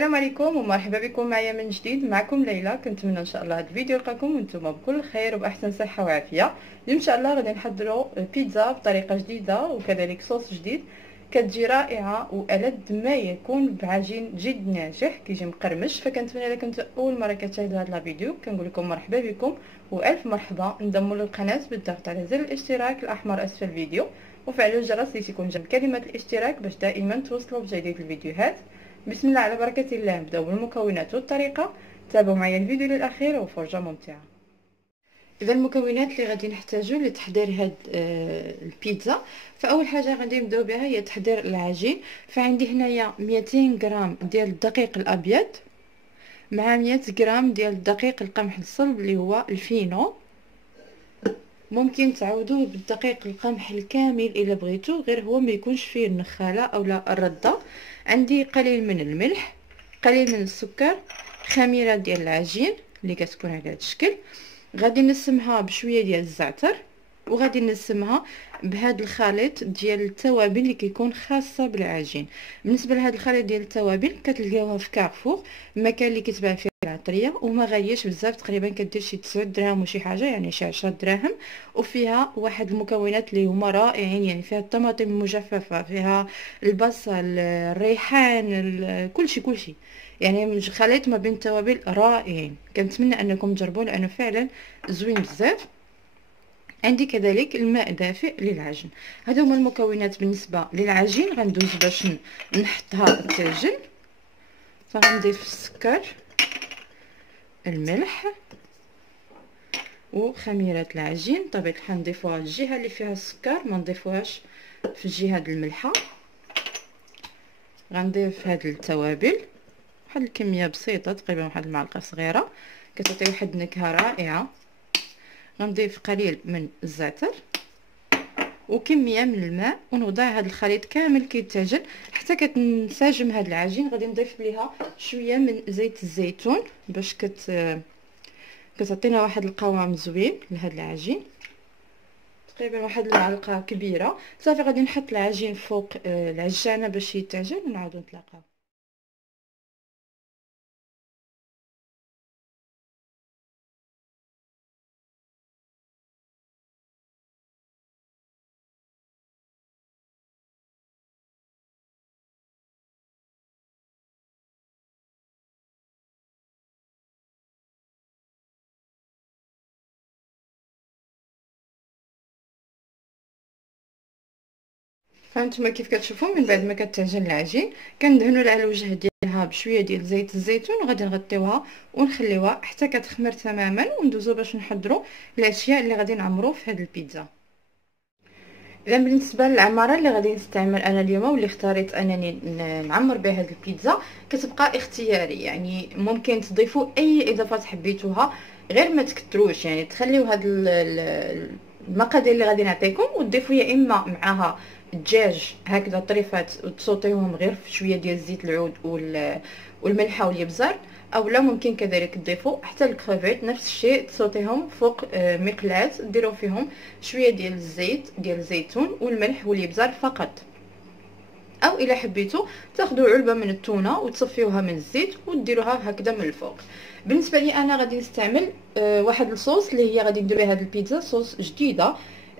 السلام عليكم ومرحبا بكم معايا من جديد. معكم ليلى. كنتمنى ان شاء الله هذا الفيديو يلقاكم وانتم بكل خير وباحسن صحه وعافيه. اليوم ان شاء الله غادي نحضروا بيتزا بطريقه جديده وكذلك صوص جديد كتجي رائعه والذ ما يكون بعجين جد ناجح كيجي مقرمش. فكنتمنى الا كنتو اول مره كتشاهدوا هذا الفيديو كنقول لكم مرحبا بكم والف مرحبا. انضموا للقناه بالضغط على زر الاشتراك الاحمر اسفل الفيديو وفعلوا الجرس اللي تكون جنب كلمه الاشتراك باش دائما توصلوا بجديد الفيديوهات. بسم الله على بركة الله. نبداو بالمكونات والطريقة. تابعوا معايا الفيديو للاخير وفرجة ممتعة. اذا المكونات اللي غادي نحتاجو لتحضير هاد البيتزا، فاول حاجه غادي نبداو بها هي تحضير العجين. فعندي هنايا 200 غرام ديال الدقيق الابيض مع 100 غرام ديال الدقيق القمح الصلب اللي هو الفينو. ممكن تعوضوه بالدقيق القمح الكامل الا بغيتو، غير هو ما يكونش فيه النخاله اولا الرده. عندي قليل من الملح، قليل من السكر، خميره ديال العجين اللي كتكون على هذا الشكل. غادي نسمها بشويه ديال الزعتر وغادي نسمها بهذا الخليط ديال التوابل اللي كيكون خاصه بالعجين. بالنسبه لهذا الخليط ديال التوابل كتلقاوها في كارفور، المكان اللي كيتباع فيه العطريه، وما غاليش بزاف، تقريبا كدير شي 9 دراهم وشي حاجه، يعني شي 10 دراهم. وفيها واحد المكونات اللي هما رائعين، يعني فيها الطماطم المجففه، فيها البصل، الريحان، كلشي يعني خليط ما بين التوابل رائعين. كنتمنى انكم تجربوه لانه فعلا زوين بزاف. عندي كذلك الماء دافئ للعجن. هادو هما المكونات بالنسبه للعجين. غندوز باش نحطها تتعجن. فغنضيف السكر، الملح وخميره العجين. طبيعه الحال نضيفوها الجهه اللي فيها السكر، ما نضيفوهاش في الجهه ديال الملحه. غنضيف هاد التوابل واحد الكميه بسيطه، تقريبا واحد المعلقه صغيره، كتعطي واحد النكهه رائعه. غنضيف قليل من الزعتر وكميه من الماء ونوضع هذا الخليط كامل كيتعجن حتى كتنسجم هذا العجين. غادي نضيف ليها شويه من زيت الزيتون باش كتعطينا واحد القوام زوين لهذا العجين، تقريبا واحد المعلقه كبيره. صافي غادي نحط العجين فوق العجانه باش يتعجن ونعاودو نتلاقاو. فهانتوما كيف كتشوفوا من بعد ما كتعجن العجين كندهنوا على الوجه ديالها بشويه ديال زيت الزيتون وغادي نغطيوها ونخليوها حتى كتخمر تماما وندوزو باش نحضروا الاشياء اللي غادي نعمروا في هذه البيتزا. اذا بالنسبه للعماره اللي غادي نستعمل انا اليوم واللي اختاريت انني نعمر بها هذه البيتزا كتبقى اختياري، يعني ممكن تضيفوا اي اضافات حبيتوها غير ما تكتروش، يعني تخليو هاد المقادير اللي غادي نعطيكم وتضيفوا يا اما معاها الدجاج هكذا طريفات وتصوتيهم غير في شويه ديال زيت العود والملحه والابزار، او لا ممكن كذلك تضيفوا حتى الكريفيت نفس الشيء، تصوتيهم فوق مقلاة ديروا فيهم شويه ديال الزيت ديال الزيتون والملح والابزار فقط. او الا حبيتوا تاخذوا علبه من التونه وتصفيوها من الزيت وديروها هكذا من الفوق. بالنسبه لي انا غادي نستعمل واحد الصوص اللي هي غادي ندير بها هذه البيتزا، صوص جديده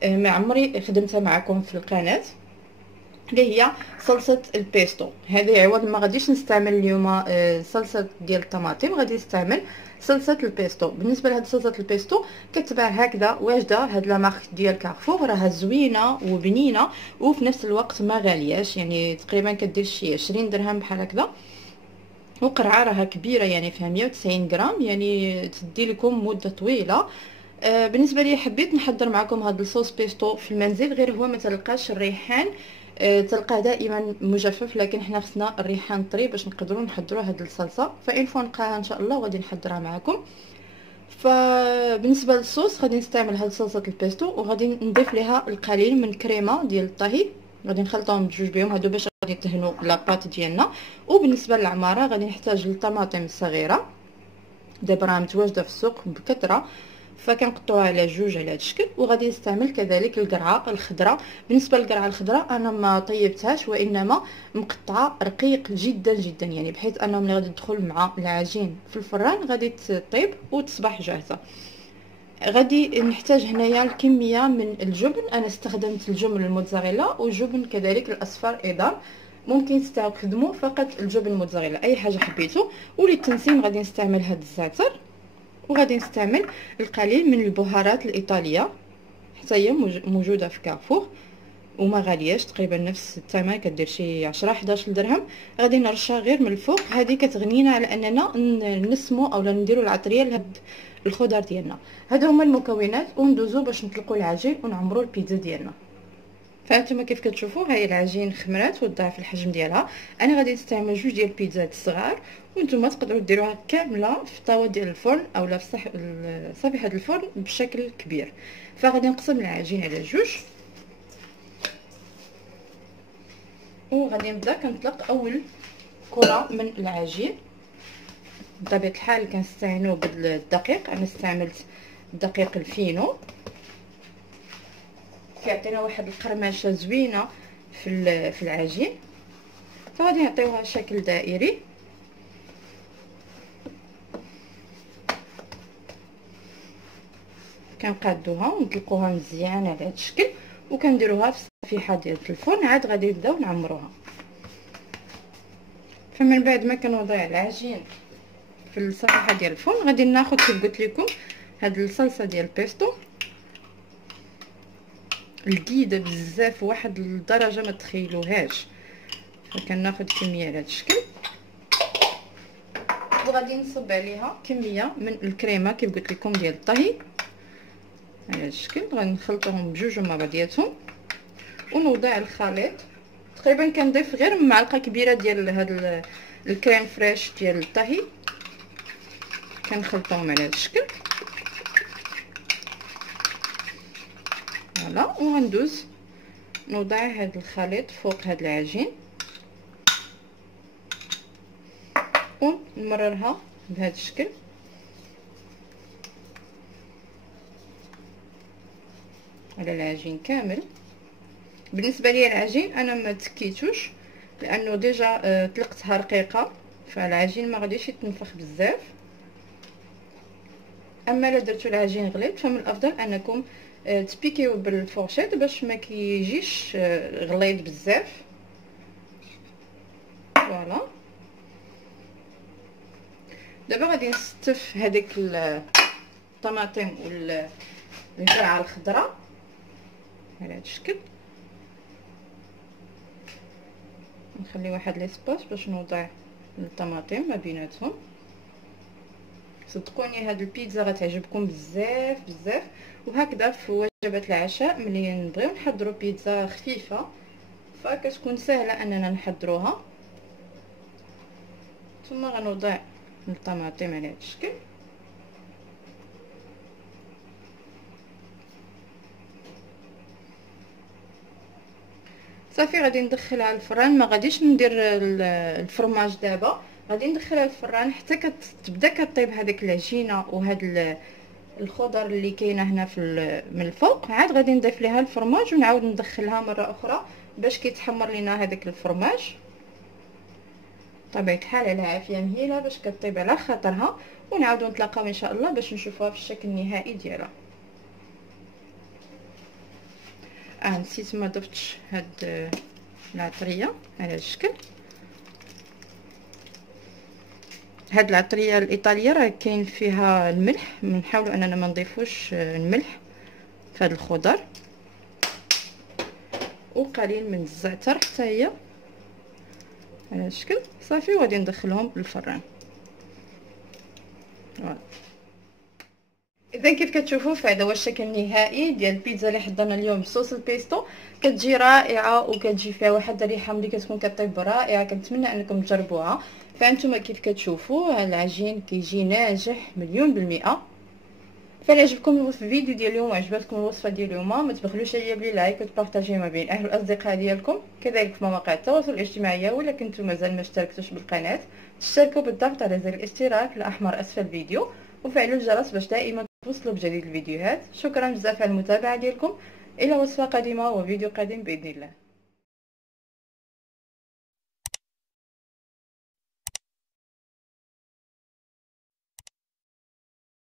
ما عمري خدمتها معكم في القناه، اللي هي صلصه البيستو. هذه عوض ما غاديش نستعمل اليوم صلصه ديال الطماطم، غادي نستعمل صلصه البيستو. بالنسبه لهاد صلصه البيستو كتباع هكذا واجده، هاد لا مارك ديال كارفور، راها زوينه وبنينه وفي نفس الوقت ما غالياش، يعني تقريبا كدير شي 20 درهم بحال هكذا. وقرعه راها كبيره، يعني فيها 190 غرام، يعني تدي لكم مده طويله. بالنسبه لي حبيت نحضر معكم هذا الصوص بيستو في المنزل، غير هو ما تلقاش الريحان، تلقاه دائما مجفف، لكن حنا خصنا الريحان طري باش نقدروا نحضروا هذه الصلصه. فإنفو نلقاها ان شاء الله وغادي نحضرها معكم. فبالنسبه للصوص غادي نستعمل هذه صلصه البيستو وغادي نضيف لها القليل من كريمه ديال الطهي، غادي نخلطهم بجوج بهم هادو باش غادي نطهنوا لاباط ديالنا. وبالنسبه للعماره غادي نحتاج الطماطم الصغيره، دابا راه متواجده في السوق بكثره، فكنقطعوها على جوج على هذا الشكل. وغادي نستعمل كذلك القرعه الخضراء. بالنسبه للقرعه الخضراء انا ما طيبتهاش وانما مقطعه رقيق جدا جدا، يعني بحيث انه ملي غادي تدخل مع العجين في الفران غادي تطيب وتصبح جاهزه. غادي نحتاج هنايا الكميه من الجبن. انا استخدمت الجبن الموتزاريلا وجبن كذلك الاصفر ايضا، ممكن تستخدموا فقط الجبن الموتزاريلا اي حاجه حبيتو. وللتنسيم غادي نستعمل هذا الزعتر، وغادي نستعمل القليل من البهارات الايطاليه حتى هي موجوده في كارفور وما غالياش، تقريبا نفس الثمن، كدير شي 10 11 درهم. غادي نرشها غير من الفوق، هذه كتغنينا على اننا نسمو اولا نديروا العطريه لهاد الخضر ديالنا. هادو هما المكونات، وندوزو باش نطلقوا العجين ونعمروا البيتزا ديالنا. فانتما كيف كتشوفوا هاي العجين خمرات وضاعف الحجم ديالها. انا غادي نستعمل جوج ديال البيتزات الصغار، وانتم تقدروا ديروها كامله في الطاوه ديال الفرن اولا في صفيحه الفرن بشكل كبير. فغادي نقسم العجين على جوج، وغادي نبدا كنطلق اول كره من العجين. بطبيعه الحال كنستعينوا بالدقيق، انا استعملت الدقيق الفينو كيعطينا واحد القرمشه زوينه في العجين. فغادي نعطيوها شكل دائري، كنقادوها ونطلقوها مزيان على هذا الشكل، وكنديروها في الصفيحه ديال الفرن. عاد غادي نبداو نعمروها. فمن بعد ما كنوضع العجين في الصفيحه ديال الفرن غادي ناخذ كيف قلت لكم هاد الصلصه ديال البيستو لذيذه بزاف واحد الدرجه ما تخيلوهاش. فكناخذ كميه على هذا الشكل، وغادي نصب عليها كميه من الكريمه كيف قلت لكم ديال الطهي على هذا الشكل. غنخلطوهم بجوج مع بعضياتهم ونوضع الخليط. تقريبا كنضيف غير معلقه كبيره ديال هاد الكريم فريش ديال الطهي، كنخلطوهم على هذا الشكل. فوالا، وغندوز نوضع هذا الخليط فوق هذا العجين ونمررها بهذا الشكل. على العجين كامل. بالنسبه لي العجين انا ما تكيتوش لانه ديجا طلقتها رقيقه، فالعجين ما غاديش يتنفخ بزاف. اما الا درتو العجين غليظ فمن الافضل انكم تبيكيو بالفورشيط باش ما كيجيش غليظ بزاف. فوالا، دابا غادي نستف هذيك الطماطم والقرعه الخضراء على هذا الشكل. نخلي واحد ليسباس باش نوضع الطماطم ما بيناتهم. صدقوني هاد البيتزا غتعجبكم بزاف بزاف. وهكذا في وجبات العشاء ملي نبغيو نحضروا بيتزا خفيفه فكتكون سهله اننا نحضروها. ثم غنوضع الطماطم على هذا الشكل. صافي غادي ندخلها للفران. ما غاديش ندير الفرماج دابا، غادي ندخلها للفران حتى كتبدا كطيب هذيك العجينه وهاد الخضر اللي كاينه هنا من الفوق. عاد غادي نضيف ليها الفرماج ونعاود ندخلها مره اخرى باش كيتحمر لينا هذاك الفرماج. طبيعه الحال على عافيه مهيله باش كطيب على خاطرها. ونعاودو نتلاقاو ان شاء الله باش نشوفوها في الشكل النهائي ديالها. نسيت ما ضفتش هاد العطريه على الشكل. هاد العطريه الايطاليه راه كاين فيها الملح، بنحاولوا اننا ما نضيفوش الملح في هاد الخضر، وقليل من الزعتر حتى هي على الشكل. صافي وغادي ندخلهم للفران. فوالا، اذا كيف كتشوفوا فهذا هو الشكل النهائي ديال البيتزا اللي حضرنا اليوم بصوص البيستو. كتجي رائعه وكتجي فيها واحد الريحه ملي كتكون كطيب رائعه. كنتمنى انكم تجربوها. فانتم كيف كتشوفوا العجين كيجي ناجح 100%. فإلا عجبكم الفيديو ديال اليوم وعجبتكم الوصفه ديال اليوم ما تبخلوش عليا بلي لايك وتبارطاجيو ما بين اهل الاصدقاء ديالكم، كذلك في مواقع التواصل الاجتماعي. ولا كنتم مازال ما اشتركتوش بالقناه تشتركوا بالضغط على زر الاشتراك الاحمر اسفل الفيديو وفعلوا الجرس باش دائما توصلوا بجديد الفيديوهات. شكرا بزاف على المتابعه ديالكم، الى وصفه قادمه وفيديو قادم باذن الله.